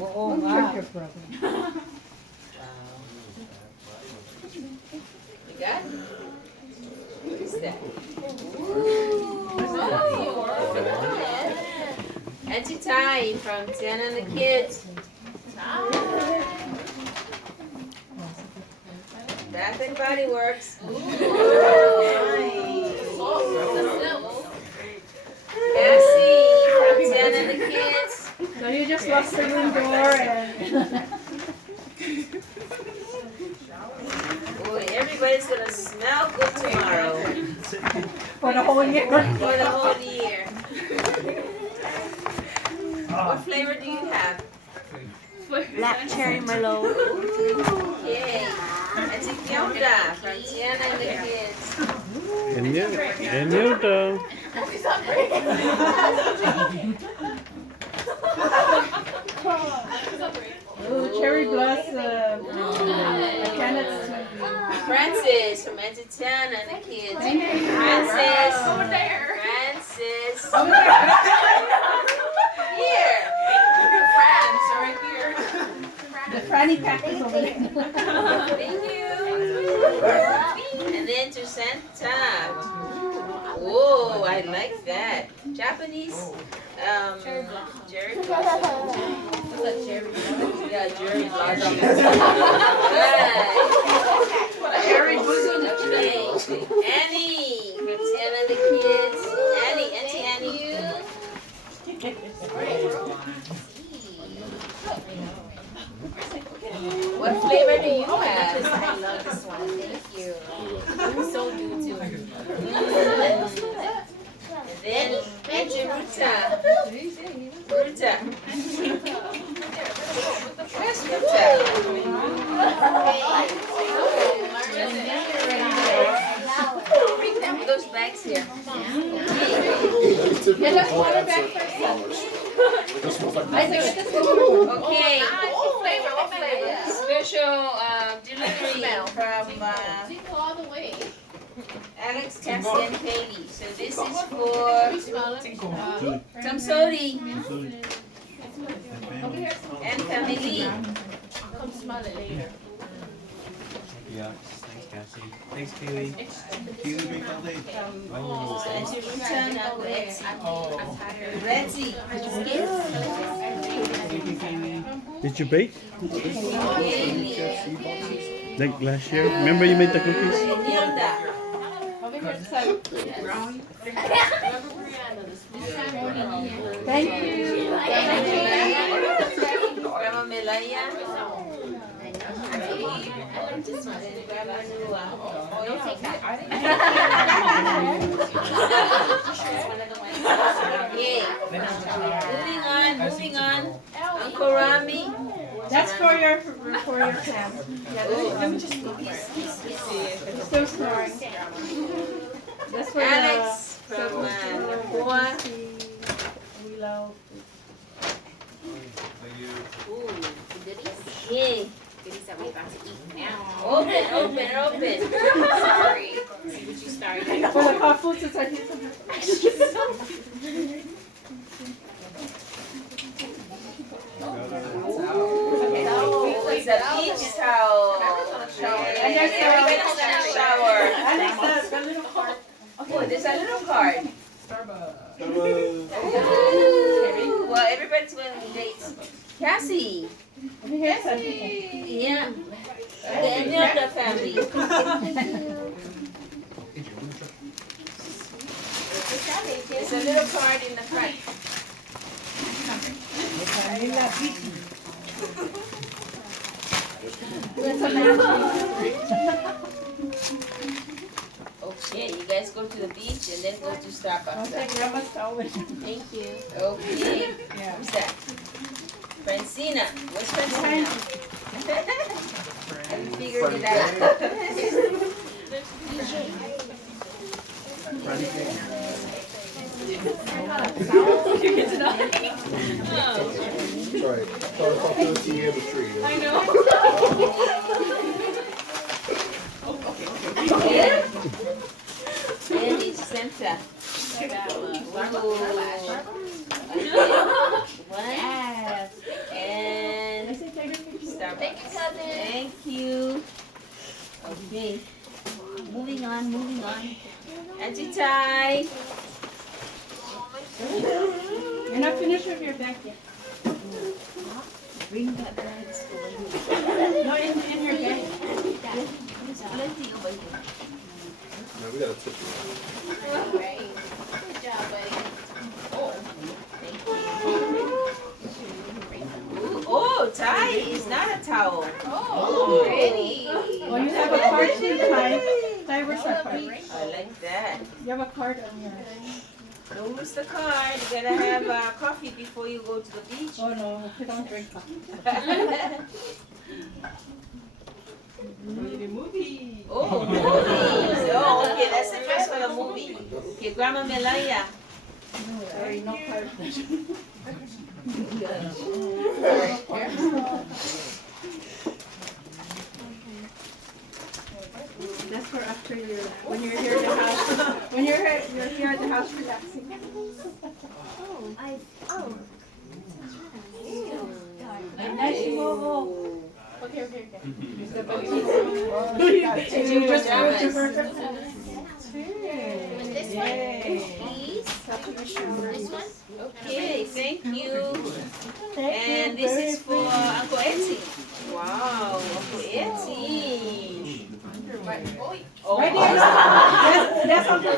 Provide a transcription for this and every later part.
Oo nga. You got it? What is that? Auntie Ty from Tiana and the kids. Bath and Body Works. Cassie from Tiana and the kids. So you just lost the room door and... Boy, everybody's gonna smell good tomorrow. For the whole year. For the whole year. What flavor do you have? Black cherry merlot. Okay. Auntie Fiona from Tiana and the kids. And you too. Oh, cherry blossom. I cannot see. Francis from Auntie Tiana and the kids. Francis. Over there. Francis. Here. France, right here. The Franny pack is over there. Thank you. And then to Santa. Oh, I like that. Japanese cherry blossom. Yeah, cherry blossom. Right. Cherry blossom. Annie from Tiana and the kids. Auntie Annie. What flavor do you have? I love this one. Thank you. So good too. And then Auntie Ruta. Ruta. Where's Ruta? Bring them those bags here. Get us water back first. Okay. What flavor? Special delivery from Alex, Cassie, and Katie. So this is for some sodi and Camille. Come smell it later. Yeah, thanks Cassie. Thanks Keely. Keely make all day. So Auntie Ruta, now Betsy. I'm tired. Betsy. Did you bake? Katie. Like last year? Remember you made the cookies? Nilda. Over here, so. Thank you. Grandma Melaya. Okay. Moving on. Uncle Rami. That's for your clam. Let me just still snoring. That's for Alex from Goa. Willow. Ooh, goodies. Yeah. Goodies that we're about to eat now. Open. Sorry. See what you started. For the hot food since I did some. It's a beach towel. And there's Everybody's gonna shower. Alex, the little card. Oh, there's a little card. Well, everybody's going on dates. Cassie. Over here, Sandy. Yeah. The Enilda family. There's a little card in the front. Okay, you guys go to the beach and then go to Starbucks. Okay, Grandma's towel. Thank you. Okay. Yeah. Who's that? Francina. Where's Francina? Have you figured it out? Right. Talk to the tree. I know. And it's Santa. Wow. Thank you. Okay. Moving on. Auntie Tai. You're not finished with your bag yet. Bring that bag. No, in your bag. There's plenty over here. No, we gotta tip you. Great. Good job, buddy. Oh, thank you. Ooh, oh, tie is not a towel. Oh, pretty. Oh, you have a card too, Ty. Ty, where's our card? I like that. You have a card on your... Don't lose the card. You gotta have coffee before you go to the beach. Oh no, we don't drink coffee. Oh, movies. Oh, okay, that's the dress for the movie. Okay, Grandma Melania. Sorry, no card. That's for after you're, when you're here at the house. When you're here at the house relaxing. Nice move. Okay. And you just moved to her. This one, please. This one. Okay, thank you. And this is for Uncle Etsy. Wow, Uncle Etsy. Oh, Right there. That's Uncle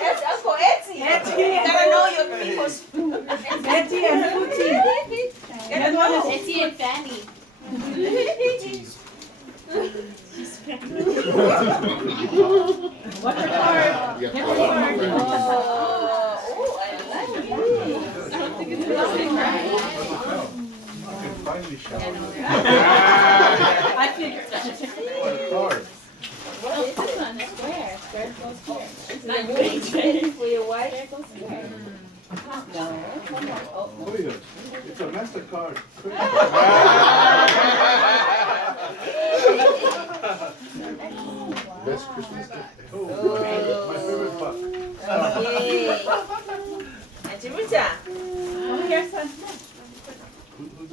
that's Uncle Etsy. You gotta know your people's food. Betty and Footy. Gotta know. Etsy and Fanny. What's your card? You Get got your card. Oh, I like it. I don't think it's nothing, right? You can finally shower. I figured. What a card. What is it? Square. Square goes here. It's not good for your wife. Square goes square. Look at it. It's a MasterCard. Best Christmas gift. Oh, my favorite buck. Yay. Auntie Rita. Over here, son.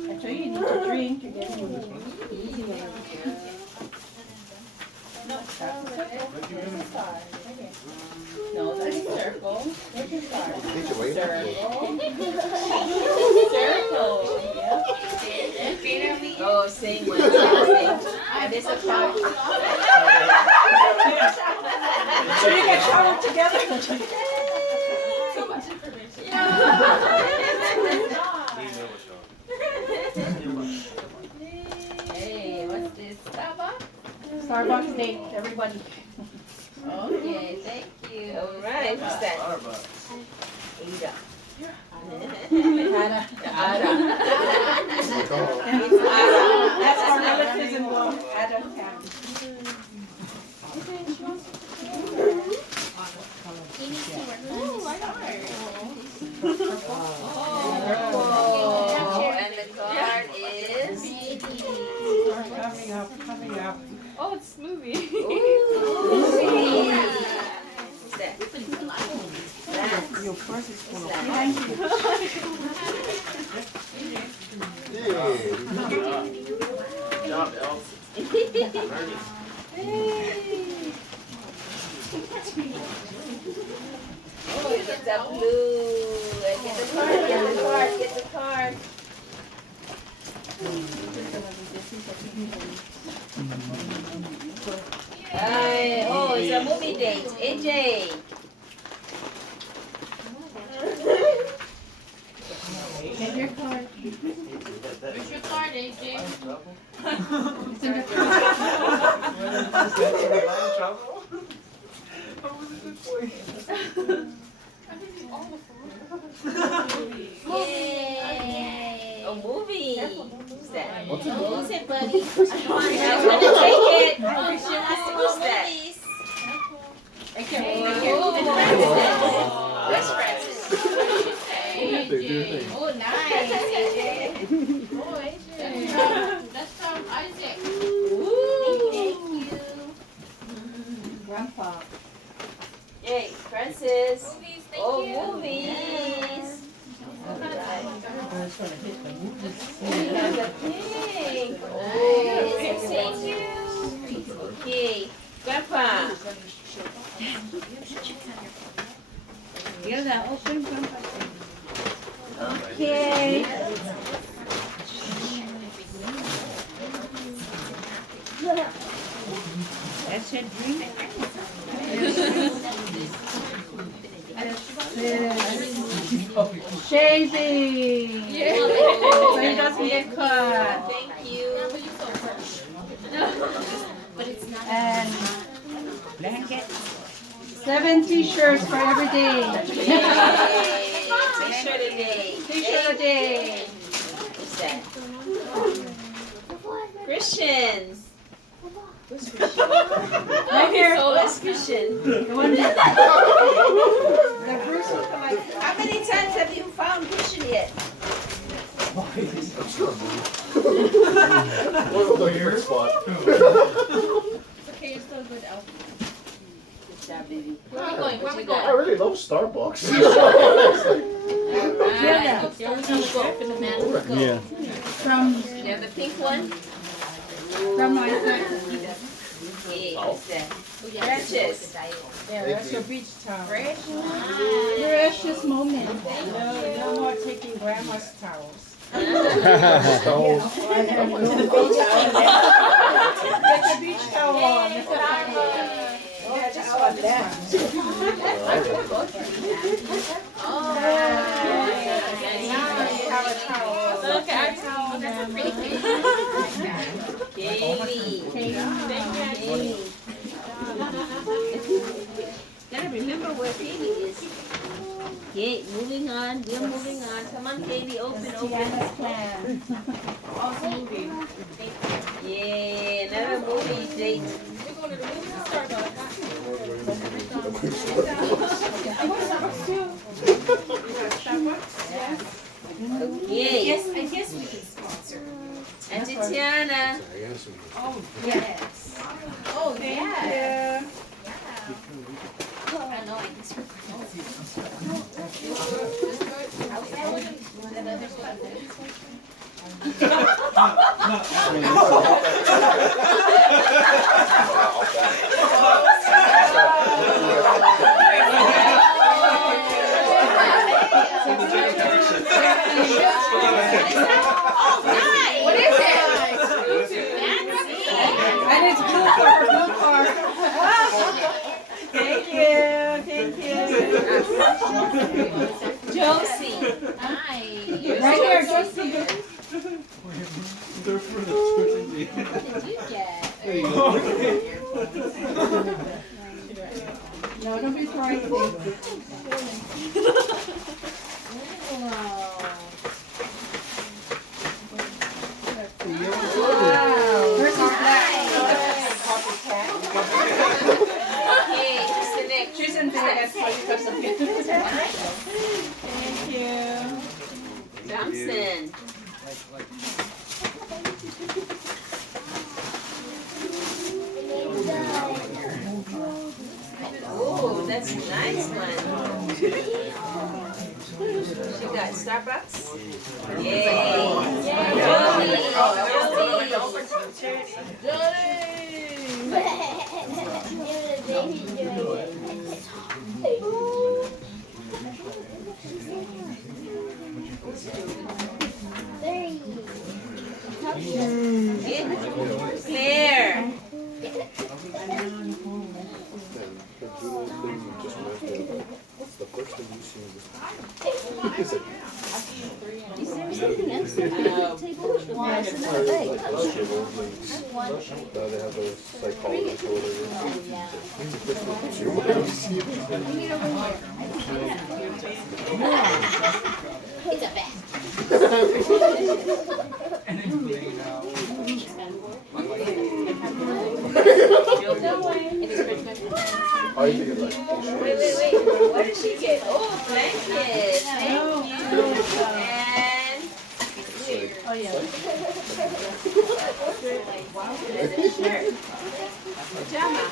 I told you need to drink. You're getting easy. No, that's a circle. There's a star. Right here. No, that's a circle. There's your star. Thank you, wait. Circle. Yep. Oh, same one. And there's a card. So you get showered together? So much information. Hey, what's this? Starbucks date, everybody. Okay, thank you. All right, who's that? Ada. Ada. Ada. That's our relatives in law. Ada family. Oh, and the card is. Coming up. Oh, it's smoothie. Ooh. What's that? That's. Your purse is full of. That. Thank you. Good job, Oh, you get the blue. Get the card, get the card. Oh, it's a movie date. AJ. Get your card. Where's your card, AJ? It's in the Yay! A movie. Who's that? What's it Don't called? lose it, buddy. I'm gonna take it. Oh, Who's no, that? movies. Oh, where's Francis? They do their thing. Oh, nice, AJ. Oh, AJ. That's from Isaac. Ooh. Grandpa. Yay, Francis. Movies, thank Oh, you. movies. I was gonna hit the movies. We have the Okay, Grandpa. You're the open grandpa. Okay. That's your drink. Shaving. So he doesn't get cut. Thank you. And blanket. 7 t-shirts for every day. Yay. T-shirt a day. T-shirt a day. What's that? Christians. Right here. Oh, that's Christian. The one that. The Bruce will come like. How many times have you found Christian yet? One of the weird spot. Okay, you're still good, Elf. Good job, baby. Where are we going? Where are we I going? really love Starbucks. Yeah. Here we go. For the man. Let's go. Yeah. From You have the pink one? my friend. Okay, what's that? Precious. Yeah, that's your beach towel. Precious moment. No more taking grandma's towels. Get the beach towel on. Yeah, just on that. Now you have a towel. Look at our towel. That's a pretty picture. Katie. Katie. Gotta remember where Katie is. Okay, moving on. We're moving on. Come on, Katie. Open. Tiana's plan. Awesome movie. Yeah, another movie date. We're going to the movie to Starbucks. Okay. Yes, I guess we can sponsor. Auntie Tiana. Yes. Oh, yeah. Yeah. I know, I guess we're What is it? And it's blue car. Thank you. Josie. Hi. Right here, Josie. They're for the What did you get? There you go. No, don't be frightened. Wow. Hers is black. Okay, who's the next? She's in bed. That's why you got something. Thank you. Johnson. Oh, that's a nice one. She got Starbucks? Yay! Claire. The first thing you see Is there something else on the table? Why isn't that big? now they have those psychologists or whatever. It's a bag. I think it's like Wait. What did she get? Oh, blanket. Thank you. And Oh, yeah. shirt. Pajama.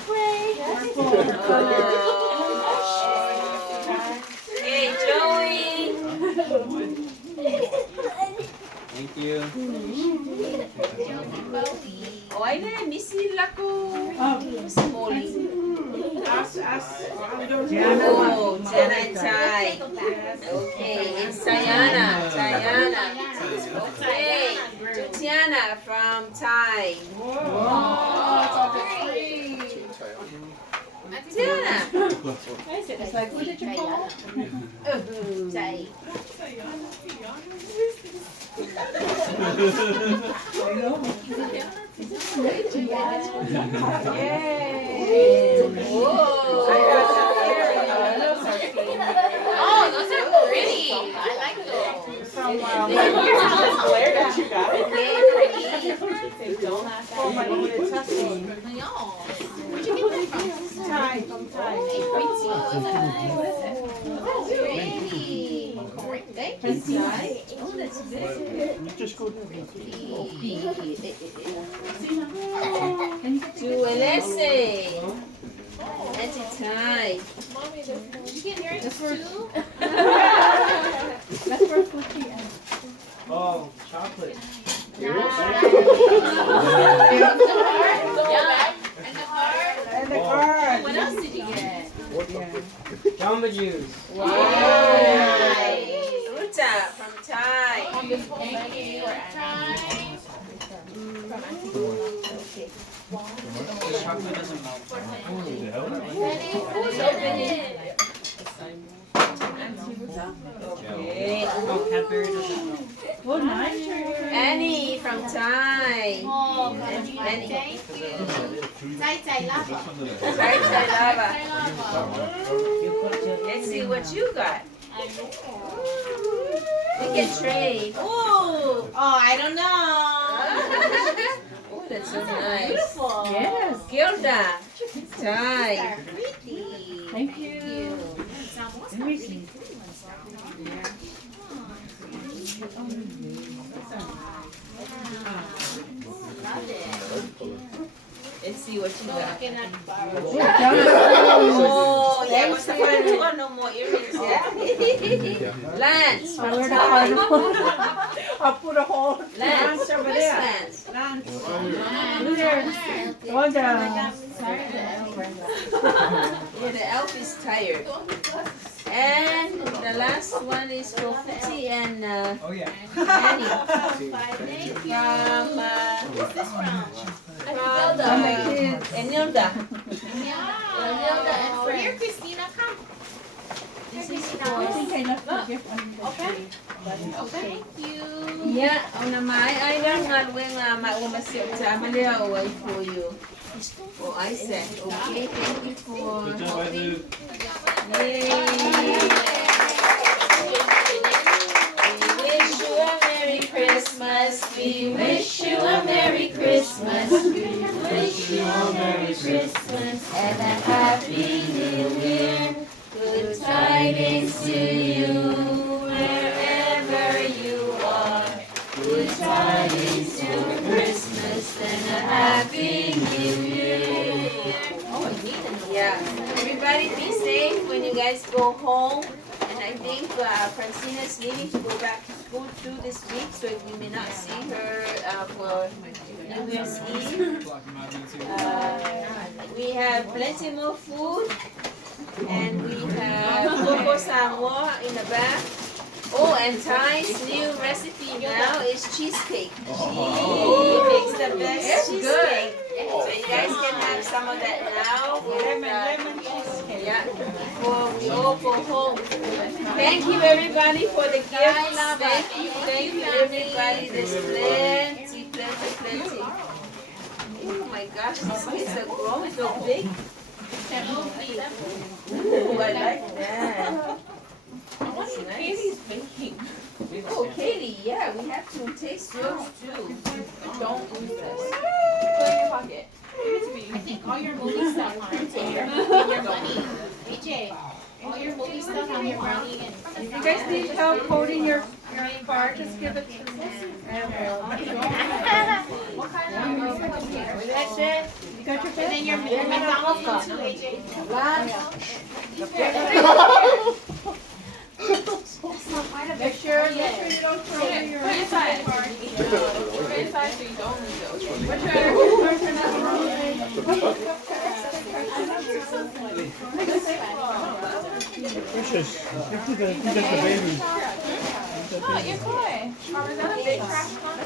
Hey, Joey. Thank you. Oh, I didn't Oh, Jana and Ty. Okay, it's Tayana. Tayana. Okay, to Tiana from Ty. Tiana. It's like, what did you call Oh, those are pretty. I like those. From Okay, pretty. for my little testing. No. Where'd you get that from? Thai, from Thai. Thank you, Ty. Oh, that's good. Just go there. To Alessi. And to Ty. Did you get yours too? That's for Fluffy and Oh, chocolate. Yeah. and the card. What else did you get? Jamba Juice. Ruta from Ty. Thank you. The chocolate doesn't melt. Who's opening? Okay. Oh, Cadbury doesn't melt. Oh, nice. Annie from Ty. Oh, Annie. thank you. Zai Zai Lava. Ty Lava. Lava. Let's see what you got. We can trade. Ooh. Oh, I don't know. Oh, that's so nice. Beautiful. Yes. Gilda. Ty. Thank you. Let me see. Let's see what you got. Looking at Oh, yeah, Mustafa, you got no more earrings, yeah? Lance. I learned how to I'll put a whole Lance. over Where's there. Lance? Look there. The one that, Yeah, the elf is tired. And the last one is for Futi and Oh, yeah. Annie. Thank you. From, What's this from? Enilda. Oh, here, Christina, come. This is I for. think I left the gift on the Okay. tree. Thank you. Yeah, on my island, not when my woman said, I'm a little away for you. Oh, I said, okay, thank you for. Good job, Patu. Yay. We wish you a Merry Christmas. We wish you a Merry Christmas. We wish you a Merry Christmas and a Happy New Year. Good tidings to you wherever you are. Good tidings to Christmas and a Happy New Year. Yeah, everybody be safe when you guys go home. And I think Francina's needing to go back to school too this week, so we may not see her for New Year's Eve. We have plenty more food, and we have coco samoa in the back. Oh, and Ty's new recipe now is cheesecake. She makes the best cheesecake. So you guys can have some of that now. Lemon cheesecake. Yeah, before we all go home. Thank you everybody for the gifts. Thank you everybody. There's plenty. Oh my gosh, these kids are growing so big. Ooh, I like that. That's nice. Oh, Katie, yeah, we have to taste yours too. Don't lose this. Put it in your pocket. I think all your movie stuff on in your money. BJ, all your movie stuff on your brownie and. If you guys need help holding your card, just give it to me. What kind of movie? That's it. You got your And then your McDonald's one too, AJ. Make sure you don't throw away your card. Put inside so you don't lose those. What's your Precious. This is just a baby. Oh, your toy. Or was that a big trash can?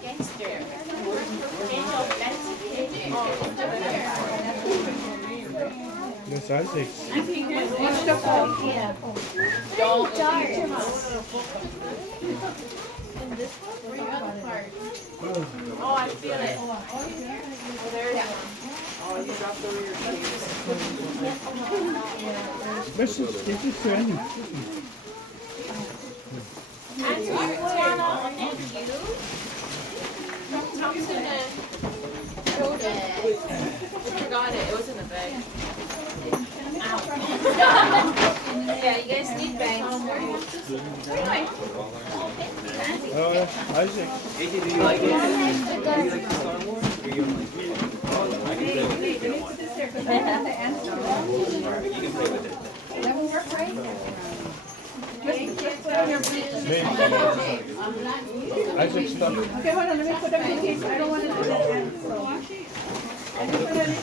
Gangster. Angel, that's Yes, Isaac. What's the phone? Don't dark. Where your other part? Oh, I feel it. Oh, there's Precious, this is Randy. Tiana, thank you. I'm just gonna hold it. Forgot it. It was in the bag. Yeah, you guys need bags. Oh, Isaac. AJ, do you like it? Do you like the Star Wars? Or you don't like it? I can play with it if you don't want it. You can play with it. That will work, right? Just put on your bleach. Isaac, stop. Okay, hold on, let me put them in case I don't want to do that. So, I just put it in.